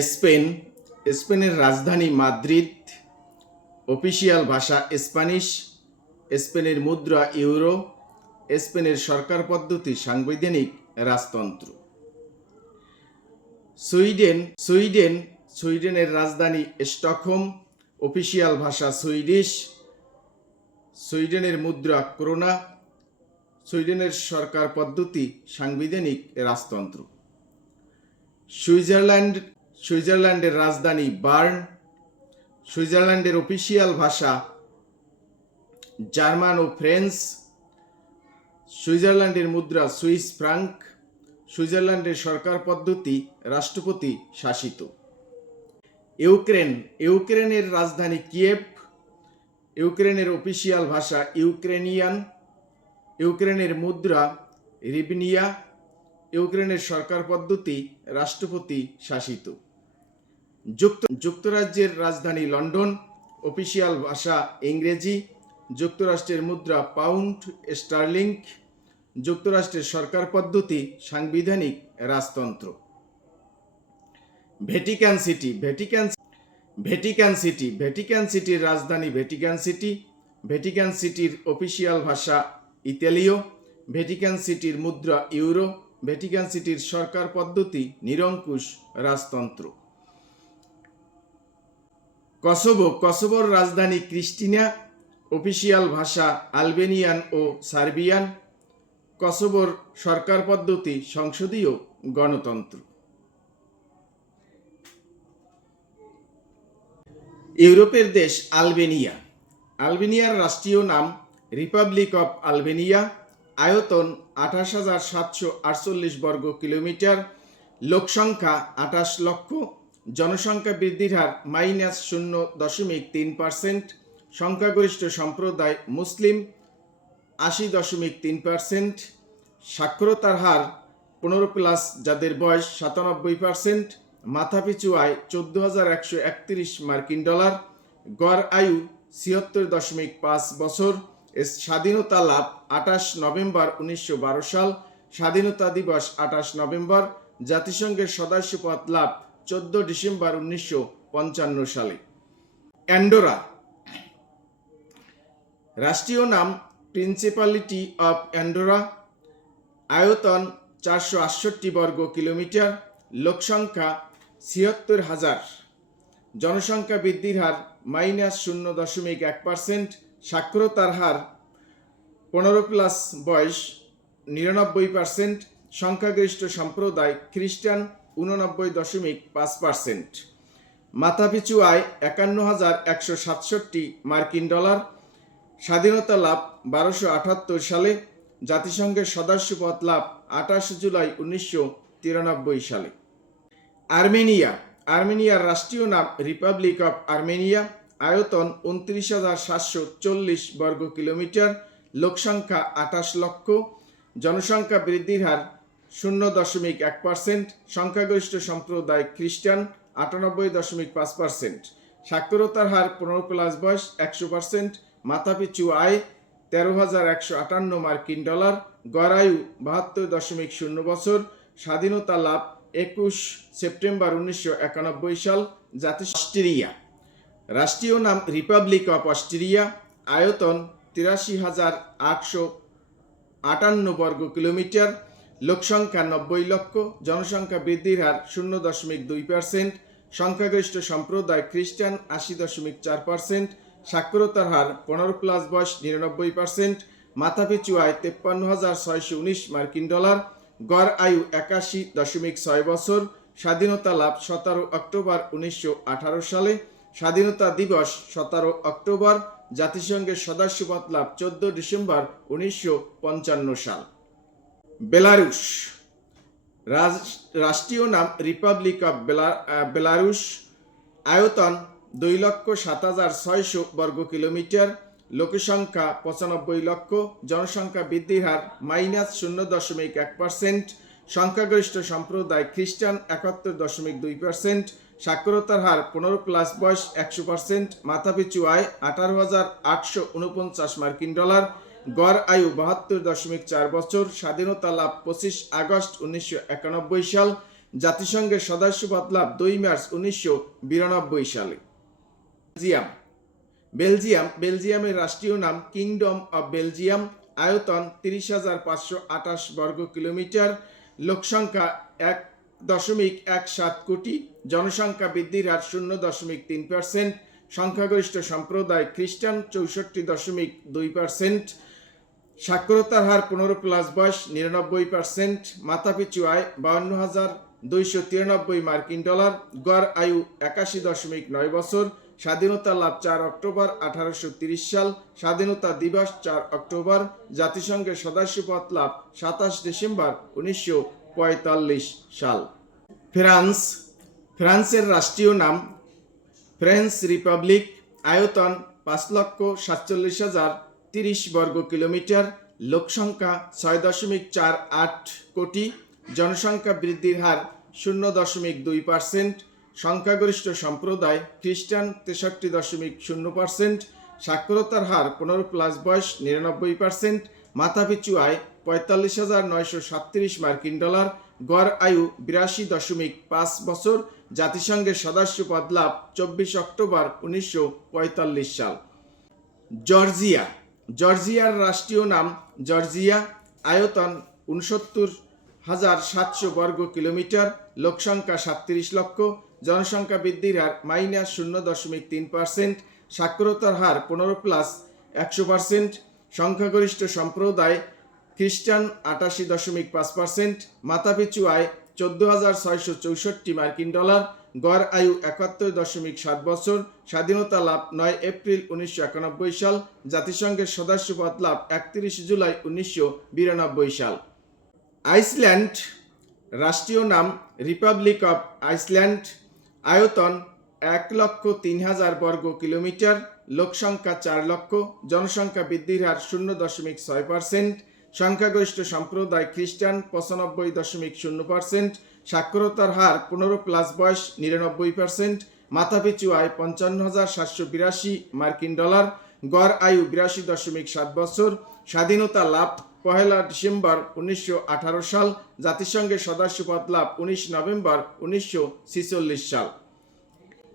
Spain, স্পেনের রাজধানী Madrid, official ভাষা স্প্যানিশ, স্পেনের মুদ্রা ইউরো, স্পেনের সরকার পদ্ধতি সাংবিধানিক রাজতন্ত্র। সুইডেন সুইডেন, সুইডেনের রাজধানী স্টকহোম, অফিসিয়াল ভাষা সুইডিশ, সুইডেনের মুদ্রা করোনা, সুইডেনের সরকার পদ্ধতি সাংবিধানিক রাজতন্ত্র। সুইজারল্যান্ড সুইজারল্যান্ডের রাজধানী বার্ন, সুইজারল্যান্ডের অফিসিয়াল ভাষা জার্মান ও ফ্রেঞ্চ, সুইজারল্যান্ডের মুদ্রা সুইস ফ্রাঙ্ক, সুইজারল্যান্ডের সরকার পদ্ধতি রাষ্ট্রপতি শাসিত। ইউক্রেন, ইউক্রেনের রাজধানী কিয়েভ, ইউক্রেনের অফিসিয়াল ভাষা ইউক্রেনিয়ান, ইউক্রেনের মুদ্রা রিবনিয়া, ইউক্রেনের সরকার পদ্ধতি রাষ্ট্রপতি শাসিত। যুক্ত যুক্তরাজ্যের রাজধানী লন্ডন, অফিসিয়াল ভাষা ইংরেজি, যুক্তরাষ্ট্রের মুদ্রা পাউন্ড স্টার্লিং, যুক্তরাষ্ট্রের সরকার পদ্ধতি, সাংবিধানিক রাজতন্ত্র। Vatican city, Vatican Vatican city, Vatican সিটির রাজধানী ভ্যাটিকান সিটি, ভ্যাটিকান সিটির অফিসিয়াল ভাষা ইতালীয়, ভ্যাটিকান সিটির মুদ্রা ইউরো, ভ্যাটিকান সিটির সরকার পদ্ধতি নিরঙ্কুশ রাজতন্ত্র। কসোভো, কসোভোর রাজধানী ক্রিস্টিনা, অফিসিয়াল ভাষা আলবেনিয়ান ও সার্বিয়ান। কসোভোর সরকার পদ্ধতি সংসদীয় গণতন্ত্র। ইউরোপের দেশ আলবেনিয়া। আলবেনিয়ার রাষ্ট্রীয় নাম রিপাবলিক অফ আলবেনিয়া। আয়তন আঠাশ হাজার সাতশো আটচল্লিশ বর্গ কিলোমিটার। লোকসংখ্যা আঠাশ লক্ষ জনসংখ্যা বৃদ্ধির হার মাইনাস শূন্য দশমিক তিন পার্সেন্ট, সংখ্যাগরিষ্ঠ সম্প্রদায় মুসলিম আশি দশমিক তিন পার্সেন্ট, সাক্ষরতার হার পনেরো প্লাস যাদের বয়স সাতানব্বই পার্সেন্ট, মাথাপিছু আয় চোদ্দ হাজার একশো একত্রিশ মার্কিন ডলার, গড় আয়ু ছিয়াত্তর দশমিক পাঁচ বছর স্বাধীনতা লাভ আঠাশ নভেম্বর উনিশশো বারো সাল, স্বাধীনতা দিবস আঠাশ নভেম্বর, জাতিসংঘের সদস্যপদ লাভ চোদ্দ ডিসেম্বর উনিশশো পঞ্চান্ন সালে। অ্যান্ডোরা। রাষ্ট্রীয় নাম প্রিন্সিপালিটি অফ অ্যান্ডোরা আয়তন চারশো আটষট্টি বর্গ কিলোমিটার। লোকসংখ্যা ছিয়াত্তর হাজার। জনসংখ্যা বৃদ্ধির হার মাইনাস শূন্য দশমিক এক পার্সেন্ট। সাক্ষরতার হার পনেরো প্লাস বয়স নিরানব্বই পার্সেন্ট। সংখ্যাগরিষ্ঠ সম্প্রদায় খ্রিস্টান। উননব্বই দশমিক পাঁচ পার্সেন্ট। মাথাপিছু আয় একান্ন হাজার একশো সাতষট্টি মার্কিন ডলার। স্বাধীনতা লাভ বারোশো আটাত্তর সালে। জাতিসংঘের সদস্যপদ লাভ আঠাশ জুলাই উনিশশো তিরানব্বই সালে। আর্মেনিয়া। আর্মেনিয়ার রাষ্ট্রীয় নাম রিপাবলিক অফ আর্মেনিয়া। আয়তন উনত্রিশ হাজার সাতশো চল্লিশ বর্গ কিলোমিটার লোকসংখ্যা আঠাশ লক্ষ। জনসংখ্যা বৃদ্ধির হার শূন্য দশমিক এক পার্সেন্ট, সংখ্যাগরিষ্ঠ সম্প্রদায় খ্রিস্টান আটানব্বই দশমিক পাঁচ পার্সেন্ট, সাক্ষরতার হার পনেরো প্লাস বয়স একশো পার্সেন্ট, মাথাপিছু আয় তেরো হাজার একশো আটান্ন মার্কিন ডলার গড় আয়ু বাহাত্তর দশমিক শূন্য বছর, স্বাধীনতা লাভ একুশ সেপ্টেম্বর উনিশশো একানব্বই সাল জাতি অস্ট্রেলিয়া। রাষ্ট্রীয় নাম রিপাবলিক অফ অস্ট্রেলিয়া, আয়তন তিরাশি হাজার আটশো আটান্ন বর্গ কিলোমিটার লোকসংখ্যা নব্বই লক্ষ, জনসংখ্যা বৃদ্ধির হার শূন্য দশমিক দুই পার্সেন্ট, সংখ্যাগরিষ্ঠ সম্প্রদায় খ্রিস্টান আশি দশমিক চার পার্সেন্ট, সাক্ষরতার হার পনেরো প্লাস বয়স নিরানব্বই পার্সেন্ট, মাথাপিছু আয় তেপ্পান্ন হাজার ছয়শো উনিশ মার্কিন ডলার, গড় আয়ু একাশি দশমিক ছয় বছর, স্বাধীনতা লাভ সতেরো অক্টোবর উনিশশো আঠারো সালে, স্বাধীনতা দিবস সতেরো অক্টোবর, জাতিসংঘের সদস্যপদ লাভ চোদ্দ ডিসেম্বর উনিশশো পঞ্চান্ন সাল। বেলারুশ রাষ্ট্রীয় নাম রিপাবলিক আহ, বেলারুশ আয়তন দুই লক্ষ সাত হাজার ছয়শো বর্গ কিলোমিটার লোকসংখ্যা পঁচানব্বই লক্ষ জনসংখ্যা বৃদ্ধির হার মাইনাস শূন্য দশমিক এক পার্সেন্ট সংখ্যাগরিষ্ঠ সম্প্রদায় খ্রিস্টান একাত্তর দশমিক দুই পার্সেন্ট সাক্ষরতার হার পনেরো প্লাস বয়স একশো পার্সেন্ট মাথাপিছু আয় আঠারো হাজার আটশো উনপঞ্চাশ মার্কিন ডলার গড় আয়ু বাহাত্তর দশমিক চার বছর, স্বাধীনতা লাভ পঁচিশ আগস্ট উনিশশো একানব্বই সাল, জাতিসংঘের সদস্যপদ লাভ দুই মার্চ উনিশশো বিরানব্বই সালে। বেলজিয়াম। বেলজিয়াম, বেলজিয়ামের রাষ্ট্রীয় নাম কিংডম অব বেলজিয়াম, আয়তন তিরিশ হাজার পাঁচশো আঠাশ বর্গ কিলোমিটার, লোকসংখ্যা এক দশমিক এক সাত কোটি, জনসংখ্যা বৃদ্ধির হার শূন্য দশমিক তিন পার্সেন্ট, সংখ্যাগরিষ্ঠ সম্প্রদায় খ্রিস্টান চৌষট্টি দশমিক দুই পার্সেন্ট সাক্ষরতার হার পনেরো প্লাস বয়স নিরানব্বই পার্সেন্ট মাথাপিছু আয় বাউন্ন হাজার দুইশো তিরানব্বই মার্কিন ডলার, গড় আয়ু একাশি দশমিক নয় বছর, স্বাধীনতা লাভ চার অক্টোবর আঠারোশো তিরিশ সাল, স্বাধীনতা দিবস চার অক্টোবর, জাতিসংঘের সদস্যপদ লাভ সাতাশ ডিসেম্বর উনিশশো পঁয়তাল্লিশ সাল। ফ্রান্স, ফ্রান্সের রাষ্ট্রীয় নাম ফ্রেঞ্চ রিপাবলিক, আয়তন পাঁচ লক্ষ সাতচল্লিশ হাজার তিরিশ বর্গ কিলোমিটার লোকসংখ্যা ছয় দশমিক চার আট কোটি, জনসংখ্যা বৃদ্ধির হার শূন্য দশমিক দুই পার্সেন্ট, সংখ্যাগরিষ্ঠ সম্প্রদায় খ্রিস্টান তেষট্টি দশমিক শূন্য পার্সেন্ট, সাক্ষরতার হার পনেরো প্লাস বয়স নিরানব্বই পার্সেন্ট, মাথাপিছু আয় পঁয়তাল্লিশ হাজার নয়শো সাতত্রিশ মার্কিন ডলার, গড় আয়ু বিরাশি দশমিক পাঁচ বছর, জাতিসংঘের সদস্য পদ লাভ চব্বিশ অক্টোবর উনিশশো পঁয়তাল্লিশ সাল। জর্জিয়া জর্জিয়ার রাষ্ট্রীয় নাম জর্জিয়া, আয়তন উনসত্তর হাজার সাতশো বর্গ কিলোমিটার, লোকসংখ্যা সাতত্রিশ লক্ষ, জনসংখ্যা বৃদ্ধির হার মাইনাস শূন্য দশমিক তিন পার্সেন্ট, সাক্ষরতার হার পনেরো প্লাস একশো পার্সেন্ট, সংখ্যাগরিষ্ঠ সম্প্রদায় খ্রিস্টান আটাশি দশমিক পাঁচ পার্সেন্ট, মাথাপিছু আয় চোদ্দ হাজার ছয়শো চৌষট্টি মার্কিন ডলার, গড় আয়ু একাত্তর দশমিক সাত বছর, স্বাধীনতা লাভ নয় এপ্রিল উনিশশো একানব্বই সাল, জাতিসংঘের সদস্যপদ লাভ একত্রিশ জুলাই উনিশশো বিরানব্বই সাল। আইসল্যান্ড, রাষ্ট্রীয় নাম রিপাবলিক অফ আইসল্যান্ড, আয়তন এক লক্ষ তিন হাজার বর্গ কিলোমিটার, লোকসংখ্যা চার লক্ষ, জনসংখ্যা বৃদ্ধির হার শূন্য দশমিক ছয় পার্সেন্ট সংখ্যাগরিষ্ঠ সম্প্রদায় খ্রিস্টান পঁচানব্বই দশমিক শূন্য পার্সেন্ট, সাক্ষরতার হার পনেরো প্লাস বয়স নিরানব্বই পার্সেন্ট, মাথাপিছু আয় পঞ্চান্ন হাজার সাতশো বিরাশি মার্কিন ডলার, গড় আয়ু বিরাশি দশমিক সাত বছর, স্বাধীনতা লাভ পহেলা ডিসেম্বর উনিশশো আঠারো সাল, জাতিসংঘের সদস্যপদ লাভ উনিশ নভেম্বর উনিশশো সাল।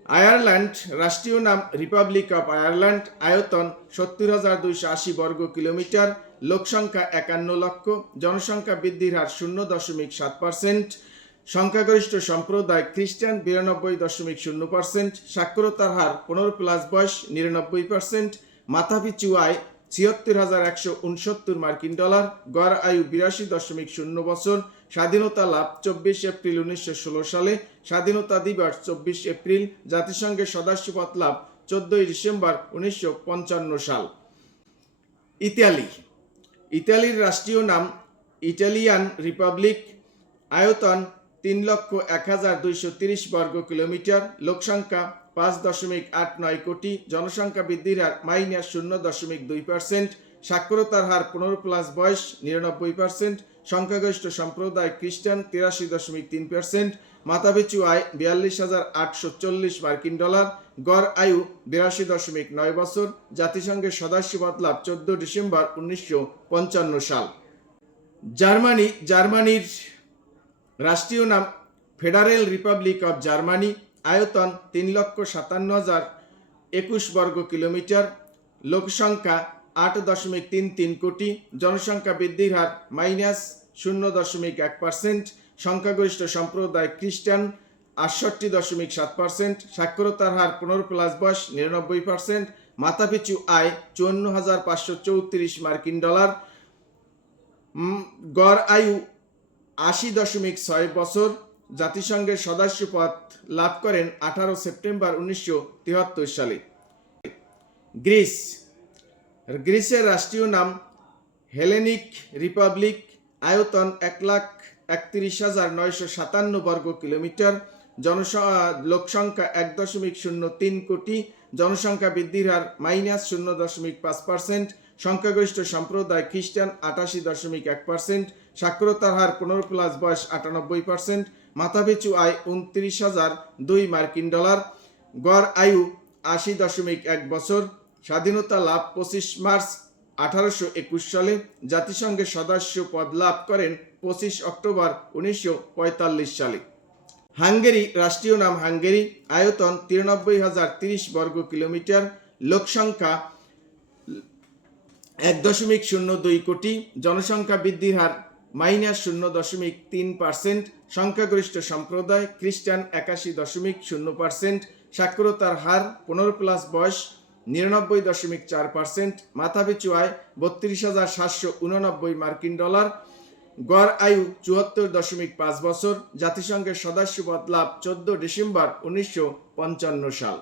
আয়ারল্যান্ড, রাষ্ট্রীয় নাম রিপাবলিক অফ আয়ারল্যান্ড আয়তন সত্তর হাজার দুইশো আশি বর্গ কিলোমিটার, লোকসংখ্যা একান্ন লক্ষ, জনসংখ্যা বৃদ্ধির হার শূন্য দশমিক সাত পার্সেন্ট, সংখ্যাগরিষ্ঠ সম্প্রদায় খ্রিস্টান বিরানব্বই দশমিক শূন্য পার্সেন্ট, সাক্ষরতার হার পনেরো প্লাস বয়স নিরানব্বই পার্সেন্ট, মাথাপিছু আয় ছিয়াত্তর হাজার একশো উনসত্তর মার্কিন ডলার, গড় আয়ু বিরাশি দশমিক শূন্য বছর, স্বাধীনতা লাভ চব্বিশ এপ্রিল উনিশশো ষোলো সালে, স্বাধীনতা দিবস চব্বিশ এপ্রিল জাতিসংঘের সদস্যপদ লাভ চোদ্দই ডিসেম্বর উনিশশো পঞ্চান্ন সাল। ইতালি। ইতালির রাষ্ট্রীয় নাম ইটালিয়ান রিপাবলিক আয়তন তিন লক্ষ এক হাজার দুইশো তিরিশ বর্গ কিলোমিটার। লোকসংখ্যা পাঁচ দশমিক আট নয় কোটি। জনসংখ্যা বৃদ্ধির হার মাইনাস শূন্য দশমিক দুই পার্সেন্ট। সাক্ষরতার হার পনেরো প্লাস বয়স নিরানব্বই পার্সেন্ট। সংখ্যাগরিষ্ঠ সম্প্রদায় খ্রিস্টান তিরাশি দশমিক তিন পার্সেন্ট। মাথাপিছু আয় বিয়াল্লিশ হাজার আটশো চল্লিশ মার্কিন ডলার। গড় আয়ু বিরাশি দশমিক নয় বছর। জাতিসংঘের সদস্যপদ লাভ চোদ্দ ডিসেম্বর উনিশশো পঞ্চান্ন সাল। জার্মানি, জার্মানির রাষ্ট্রীয় নাম ফেডারেল রিপাবলিক অফ জার্মানি, আয়তন তিন লক্ষ সাতান্ন হাজার একুশ বর্গ কিলোমিটার, লোকসংখ্যা আট দশমিক তিন তিন কোটি, জনসংখ্যা বৃদ্ধির হার মাইনাস শূন্য দশমিক এক পার্সেন্ট, সংখ্যাগরিষ্ঠ সম্প্রদায় খ্রিস্টান আটষট্টি দশমিক সাত পার্সেন্ট, সাক্ষরতার হার পনেরো প্লাস বয়স নিরানব্বই পার্সেন্ট, মাথাপিছু আয় চুয়ান্ন হাজার পাঁচশো চৌত্রিশ মার্কিন ডলার গড় আয়ু আশি দশমিক ছয় বছর জাতিসংঘের সদস্য পদ লাভ করেন আঠারো সেপ্টেম্বর উনিশশো তিয়াত্তর সালে। গ্রিস। গ্রিসের রাষ্ট্রীয় নাম হেলেনিক রিপাবলিক আয়তন এক লাখ একত্রিশ হাজার নয়শো সাতান্ন বর্গ কিলোমিটার। জনসংখ্যা, লোকসংখ্যা এক দশমিক শূন্য তিন কোটি। জনসংখ্যা বৃদ্ধির হার মাইনাস শূন্য দশমিক পাঁচ পার্সেন্ট। সংখ্যাগরিষ্ঠ সম্প্রদায় খ্রিস্টান আটাশি দশমিক এক পার্সেন্ট। সাক্ষরতার হার পনেরো প্লাস বয়স আটানব্বই পার্সেন্ট মাথাপিছু আয় উনত্রিশ হাজার দুই মার্কিন ডলার, গড় আয়ু আশি দশমিক এক বছর, স্বাধীনতা লাভ পঁচিশ মার্চ আঠারোশো একুশ সালে জাতিসংঘের সদস্য পদ লাভ করেন পঁচিশ অক্টোবর উনিশশো পঁয়তাল্লিশ সালে। হাঙ্গেরি, রাষ্ট্রীয় নাম হাঙ্গেরি, আয়তন তিরানব্বই হাজার তিরিশ বর্গ কিলোমিটার, লোক সংখ্যা এক দশমিক শূন্য দুই কোটি, জনসংখ্যা বৃদ্ধির হার মাইনাস শূন্য দশমিক তিন পার্সেন্ট, সংখ্যাগরিষ্ঠ সম্প্রদায়, খ্রিস্টান একাশি দশমিক শূন্য পার্সেন্ট, সাক্ষরতার হার পনেরো প্লাস বয়স নিরানব্বই দশমিক চার পার্সেন্ট, মাথাপিছু আয় বত্রিশ হাজার সাতশো উননব্বই মার্কিন ডলার, গড় আয়ু চুয়াত্তর দশমিক পাঁচ বছর, জাতিসংঘের সদস্যপদ লাভ চোদ্দ ডিসেম্বর উনিশশো পঞ্চান্ন সাল।